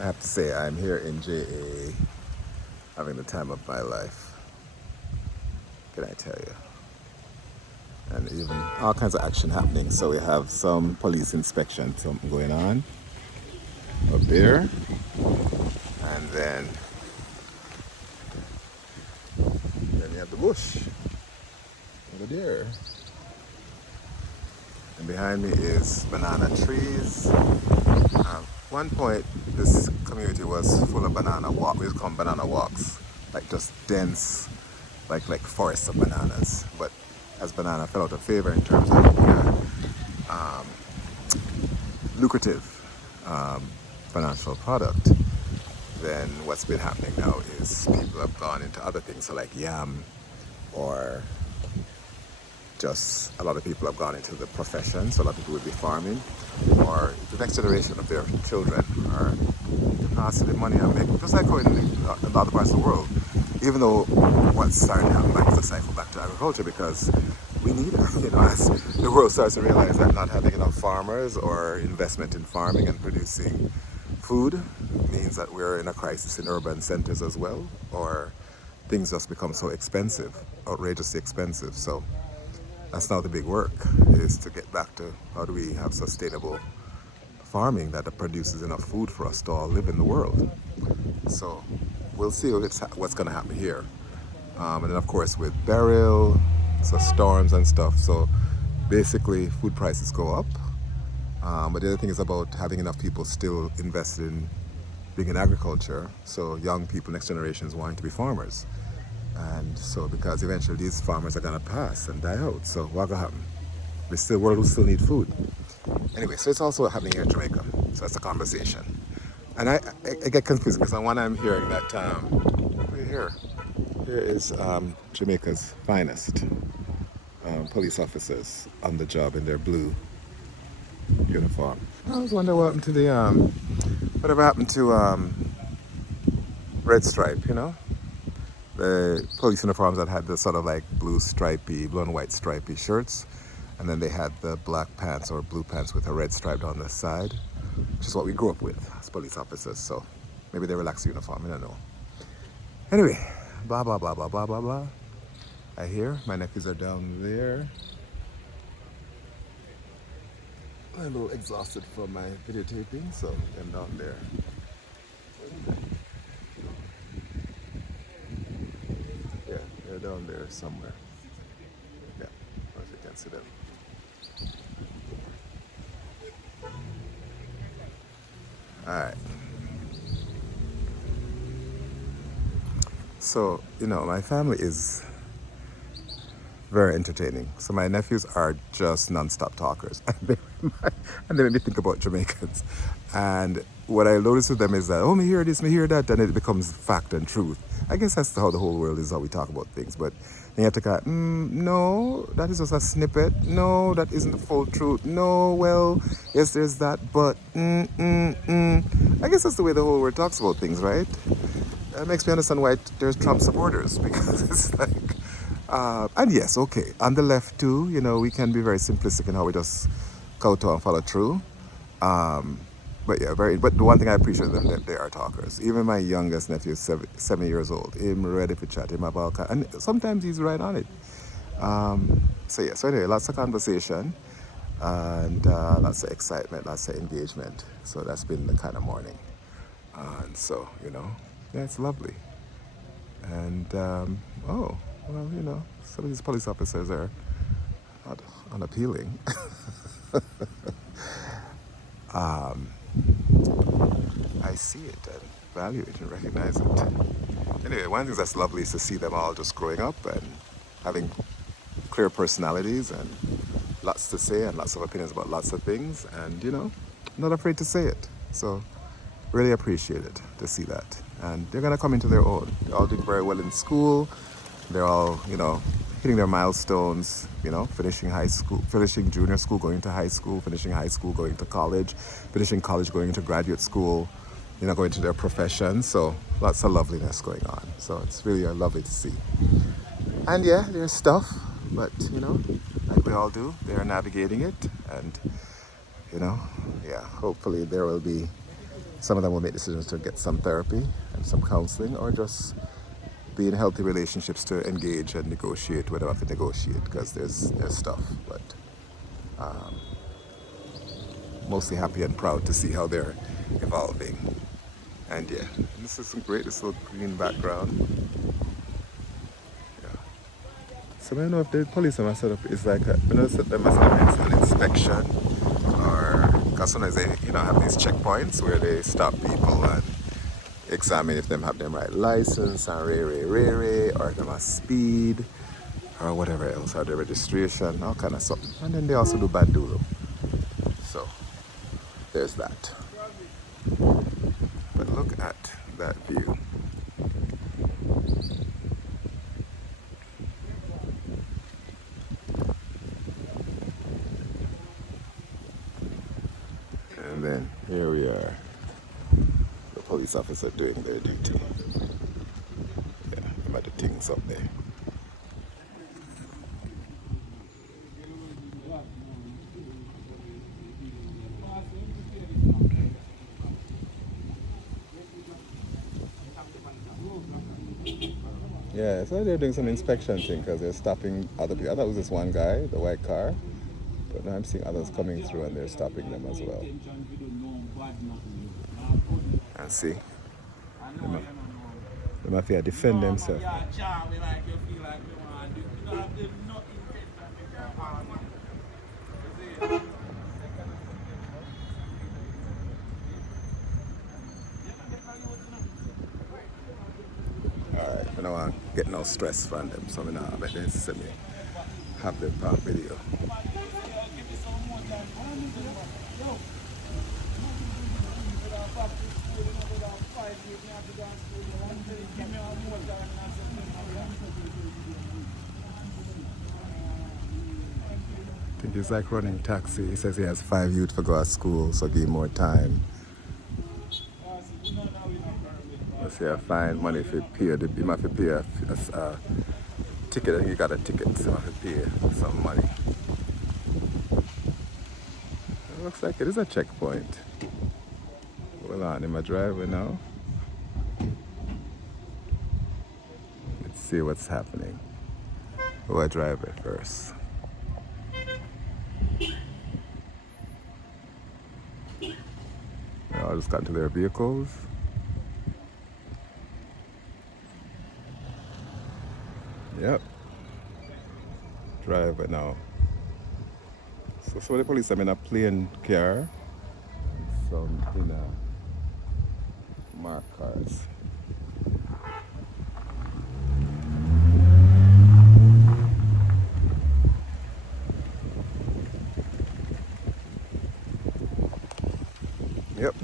I have to say, I'm here in JA having the time of my life. Can I tell you? And even all kinds of action happening. So we have some police inspection, something going on up there, and then you have the bush over there. And behind me is banana trees. One point, this community was full of banana walks. We call them banana walks, like just dense, like forests of bananas. But as banana fell out of favor in terms of being a lucrative financial product, then what's been happening now is people have gone into other things, so like yam, or just a lot of people have gone into the profession. So a lot of people would be farming, or the next generation of their children are passing the money and making, just like how in other parts of the world. Even though what's starting to happen back is a cycle back to agriculture, because we need it. As the world starts to realize that not having enough farmers or investment in farming and producing food means that we're in a crisis in urban centers as well, or things just become so expensive, outrageously expensive. So that's now the big work, is to get back to how do we have sustainable farming that produces enough food for us to all live in the world. So we'll see what's going to happen here. And then of course with burial, so storms and stuff. So basically food prices go up. But the other thing is about having enough people still invested in being in agriculture. So young people, next generations wanting to be farmers. And so because eventually these farmers are gonna pass and die out. So what gonna happen? The world will still need food. Anyway, so it's also happening here in Jamaica. So that's a conversation. And I get confused because on one I'm hearing that here is Jamaica's finest police officers on the job in their blue uniform. I always wonder what happened to the whatever happened to Red Stripe, the police uniforms that had the sort of like blue and white stripy shirts, and then they had the black pants or blue pants with a red stripe down the side, which is what we grew up with as police officers. So maybe they relaxed the uniform, I don't know. Anyway, blah blah blah blah blah blah blah. I hear my nephews are down there. I'm a little exhausted from my videotaping, so I'm down there. Yeah, they're down there somewhere. Yeah, I don't know if you can see them. Alright. So, my family is very entertaining. So my nephews are just non-stop talkers. And they make me think about Jamaicans. And what I notice with them is that, me hear this, me hear that, and it becomes fact and truth. I guess that's how the whole world is, how we talk about things. But then you have to go, no, that is just a snippet. No, that isn't the full truth. No, well, yes, there's that, but, I guess that's the way the whole world talks about things, right? That makes me understand why there's Trump supporters, because it's like, and yes, okay, on the left too, we can be very simplistic in how we just kowtow and follow through. But yeah, but the one thing I appreciate them that they are talkers. Even my youngest nephew is 7 years old. Him ready for chat, him about, and sometimes he's right on it. So anyway, lots of conversation and lots of excitement, lots of engagement. So that's been the kind of morning. And so, yeah, it's lovely. And, some of these police officers are not unappealing. I see it and value it and recognize it. Anyway, one of the things that's lovely is to see them all just growing up and having clear personalities and lots to say and lots of opinions about lots of things, and, not afraid to say it. So really appreciate it to see that. And they're going to come into their own. They're all doing very well in school. They're all, hitting their milestones, finishing high school, finishing junior school, going to high school, finishing high school, going to college, finishing college, going to graduate school, going to their profession. So lots of loveliness going on. So it's really lovely to see. And yeah, there's stuff, but, like we all do, they're navigating it. And, hopefully there will be Some of them will make decisions to get some therapy and some counseling, or just be in healthy relationships to engage and negotiate whatever to negotiate, because there's stuff. But mostly happy and proud to see how they're evolving. And yeah, this is some great, this little green background. Yeah. So I don't know if the police have set up is like a, you know, they must have an inspection, or because sometimes they have these checkpoints where they stop people and examine if them have them right license and or if them have speed or whatever else, or their registration, all kind of stuff. And then they also do bandolo. So there's that. But look at that view. And then here we are, the police officer doing their duty. Yeah, them are the things up there. Yeah, so they're doing some inspection thing because they're stopping other people. I thought it was this one guy, the white car, but now I'm seeing others coming through and they're stopping them as well. And see, they might have to defend themselves. Alright, I don't want to get no stress from them, so I know I bet they see me have them on video. I think he's like running taxi. He says he has 5 youth for go to school, so give him more time. Let's see, I find money if you pay. You might have to pay a ticket. I think you got a ticket, so you have to pay some money. It looks like it is a checkpoint. Hold on, in my driveway now. Let's see what's happening. Oh, I drive it first. Now I just got into their vehicles. Yep. Drive it now. So some of the police are in a plain car. Some in a marked cars. Yep.